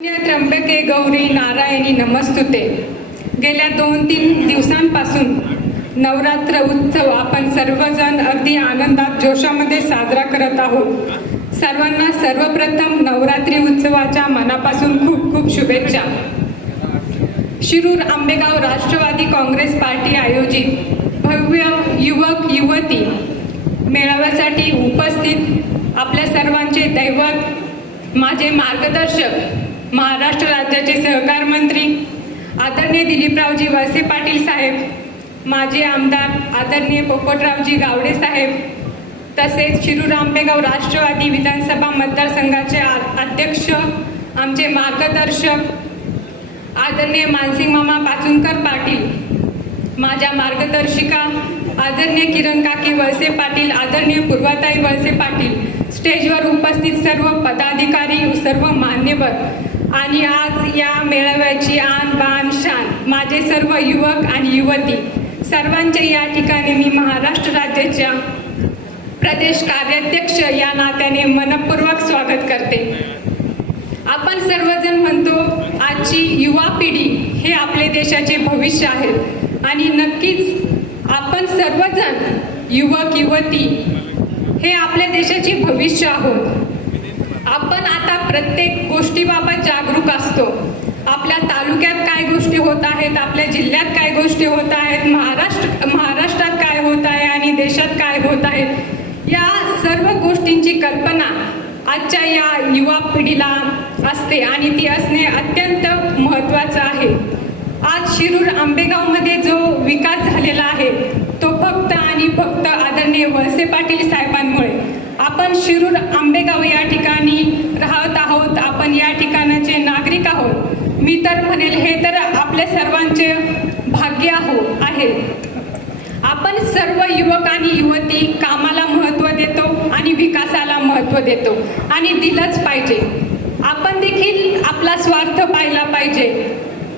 त्र्यंबके गौरी नारायणी नमस्तुते. गेल्या दोन तीन दिवसांपासून नवरात्र उत्सव आपण सर्वजण अगदी आनंदात जोशामध्ये साजरा करत आहोत. सर्वांना सर्वप्रथम नवरात्री उत्सवाच्या मनापासून खूप खूप शुभेच्छा. शिरूर आंबेगाव राष्ट्रवादी काँग्रेस पार्टी आयोजित भव्य युवक युवती मेळाव्यासाठी उपस्थित आपल्या सर्वांचे दैवत माझे मार्गदर्शक महाराष्ट्र राज्याचे सहकार मंत्री आदरणीय दिलीपरावजी वळसे पाटील साहेब माजी आमदार आदरणीय पोपटरावजी गावडे साहेब तसेच शिरू रामपेगाव राष्ट्रवादी विधानसभा मतदारसंघाचे आ- अध्यक्ष आमचे मार्गदर्शक आदरणीय मानसिंग मामा पाचुनकर पाटील माझ्या मार्गदर्शिका आदरणीय किरण काकी वळसे पाटील आदरणीय पूर्वाताई वळसे पाटील स्टेजवर उपस्थित सर्व पदाधिकारी सर्व मान्यवर आणि आज या मेळाव्याची आन बान शान माझे सर्व युवक आणि युवती सर्वांचे या ठिकाणी मी महाराष्ट्र राज्याच्या प्रदेश कार्याध्यक्ष या नात्याने मनपूर्वक स्वागत करते. आपण सर्वजण म्हणतो आजची युवा पिढी हे आपले देशाचे भविष्य आहे आणि नक्कीच आपण सर्वजण युवक युवती हे आपल्या देशाचे भविष्य आहोत. प्रत्येक गोष्टीबाबत जागरूक असतो. आपल्या तालुक्यात काय गोष्टी होत आहेत आपल्या जिल्ह्यात काय गोष्टी होत आहेत महाराष्ट्र महाराष्ट्रात काय होत आहे आणि देशात काय होत आहेत या सर्व गोष्टींची कल्पना आजच्या या युवा पिढीला असते आणि ती असणे अत्यंत महत्त्वाचं आहे. आज शिरूर आंबेगावमध्ये जो विकास झालेला आहे तो फक्त आणि फक्त आदरणीय वळसे पाटील साहेबांमुळे. आपण शिरूर आंबेगाव या ठिकाणी राहत आहोत. आपण या ठिकाणाचे नागरिक आहोत. मी तर म्हणेल हे तर आपल्या सर्वांचे भाग्य आहो आहे. आपण सर्व युवक आणि युवती कामाला महत्त्व देतो आणि विकासाला महत्त्व देतो. आणि दिलंच पाहिजे. आपण देखील आपला स्वार्थ पाहिला पाहिजे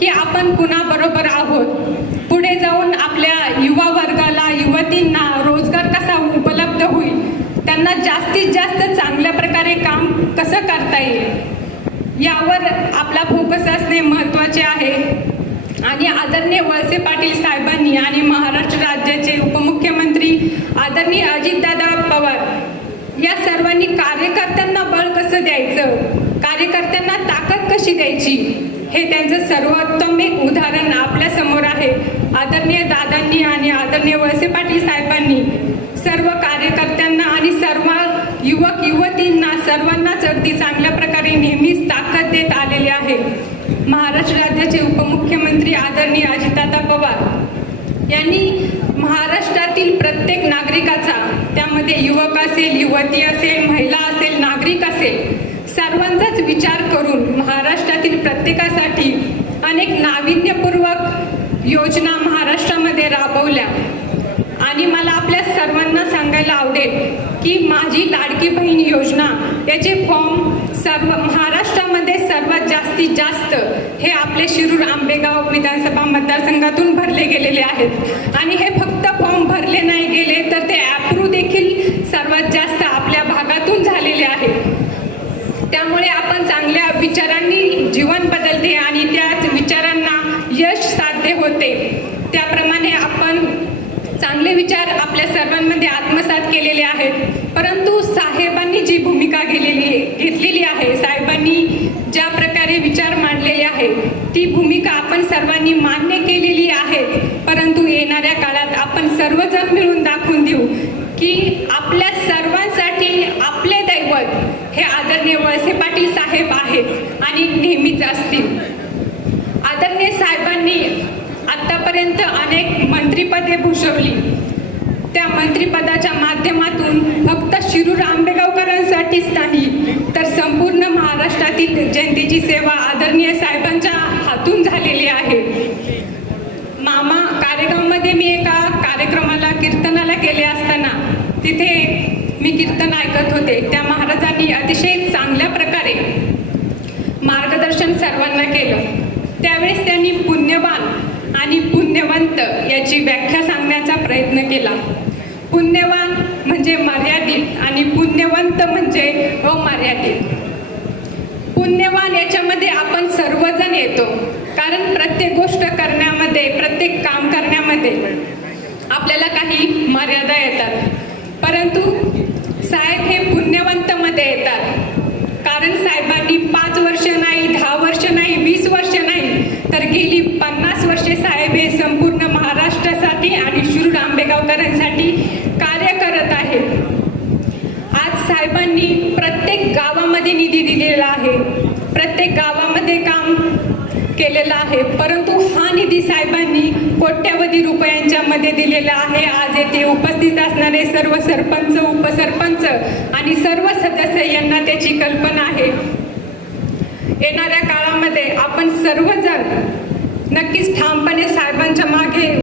की आपण कुणाबरोबर आहोत. पुढे जाऊन आपल्या युवा वर्गाला युवतींना रोजगार कसा उपलब्ध होईल त्यांना जास्तीत जास्त चांगल्या प्रकारे काम कसं करता येईल. यावर आपला फोकस असणे महत्त्वाचे आहे. आणि आदरणीय वळसे पाटील साहेबांनी आणि महाराष्ट्र राज्याचे उपमुख्यमंत्री आदरणीय अजितदादा पवार या सर्वांनी कार्यकर्त्यांना बळ कसं द्यायचं? कार्यकर्त्यांना ताकद कशी द्यायची? हे त्यांचं सर्वोत्तम एक उदाहरण आपल्यासमोर आहे. आदरणीय दादांनी आणि आदरणीय वळसे पाटील साहेबांनी सर्व कार्यकर्त्यांना आणि सर्व युवक युवतींना सर्वांनाच अगदी चांगली प्रकारे नेहमीच ताकद देत आलेले आहे महाराष्ट्र राज्याचे उपमुख्यमंत्री आदरणीय अजितदादा पवार यांनी महाराष्ट्रातील प्रत्येक नागरिकाचा त्यामध्ये युवक असेल युवती असेल महिला असेल नागरिक असेल सर्वांचाच विचार करून महाराष्ट्रातील प्रत्येकासाठी अनेक नाविन्यपूर्वक योजना महाराष्ट्रामध्ये राबवल्या. आणि मला आपल्या सर्वांना सांगायला आवडेल की माझी लाडकी बहीण योजना याचे फॉर्म सर्व महाराष्ट्रामध्ये सर्वात जास्तीत जास्त हे आपले शिरूर आंबेगाव विधानसभा मतदारसंघातून भरले गेलेले आहेत. आणि हे फक्त फॉर्म भरले नाही गेले तर ते ॲप्रू देखील सर्वात जास्त आपल्या भागातून झालेले आहेत त्यामुळे आपण चांगल्या विचारांनी जीवन बदलते आणि त्याच विचारांना यश साध्य होते त्याप्रमाणे आपण चांगले विचार आपल्या सर्वांमध्ये आत्मसात केलेले आहेत. परंतु साहेबांनी जी भूमिका गेलेली घेतलेली आहे साहेबांनी ज्या प्रकारे विचार मांडलेले आहेत ती भूमिका आपण सर्वांनी मान्य केलेली आहे. परंतु येणाऱ्या काळात आपण सर्वजण मिळून दाखवून देऊ की आपल्या सर्वांसाठी आपले दैवत हे आदरणीय वळसे पाटील साहेब आहेत आणि नेहमीच असतील. आदरणीय साहेबांनी आतापर्यंत अनेक मंत्रिपदे भूषवली. त्या मंत्रिपदाच्या माध्यमातून फक्त शिरूर आंबेगावकरांसाठीच नाही तर संपूर्ण महाराष्ट्रातील जनतेची सेवा आदरणीय साहेबांच्या हातून झालेली आहे. मामा कार्यक्रममध्ये मी एका कार्यक्रमाला कीर्तनाला गेले असताना तिथे मी कीर्तन ऐकत होते. त्या महाराजांनी अतिशय चांगल्या प्रकारे मार्गदर्शन सर्वांना केलं. त्यावेळेस त्यांनी पुण्यवान आणि पुण्यवंत याची व्याख्या सांगण्याचा प्रयत्न केला. पुण्यवान म्हणजे मर्यादित आणि पुण्यवंत म्हणजे अमर्यादित. पुण्यवान याच्यामध्ये आपण सर्वजण येतो कारण प्रत्येक गोष्ट करण्यामध्ये प्रत्येक काम करण्यामध्ये आपल्याला काही मर्यादा येतात. परंतु साहेब हे पुण्यवंतमध्ये येतात कारण साहेबांनी पाच वर्ष नाही दहा वर्ष नाही वीस वर्ष नाही तर गेली पन्नास वर्षे साहेब हे संपूर्ण महाराष्ट्रासाठी आणि शिरूर आंबेगावकरांसाठी कार्य करत आहेत आज साहेबांनी प्रत्येक गावामध्ये निधी दिलेला आहे प्रत्येक गावामध्ये काम केलेलं आहे परंतु हा निधी साहेबांनी कोट्यवधी रुपयांच्या मध्ये आहे. आज येथे उपस्थित असणारे सर्व सरपंच उपसरपंच आणि सर्व सदस्य यांना त्याची कल्पना आहे. येणाऱ्या काळामध्ये आपण सर्वजण नक्कीच ठामपणे साहेबांच्या मागे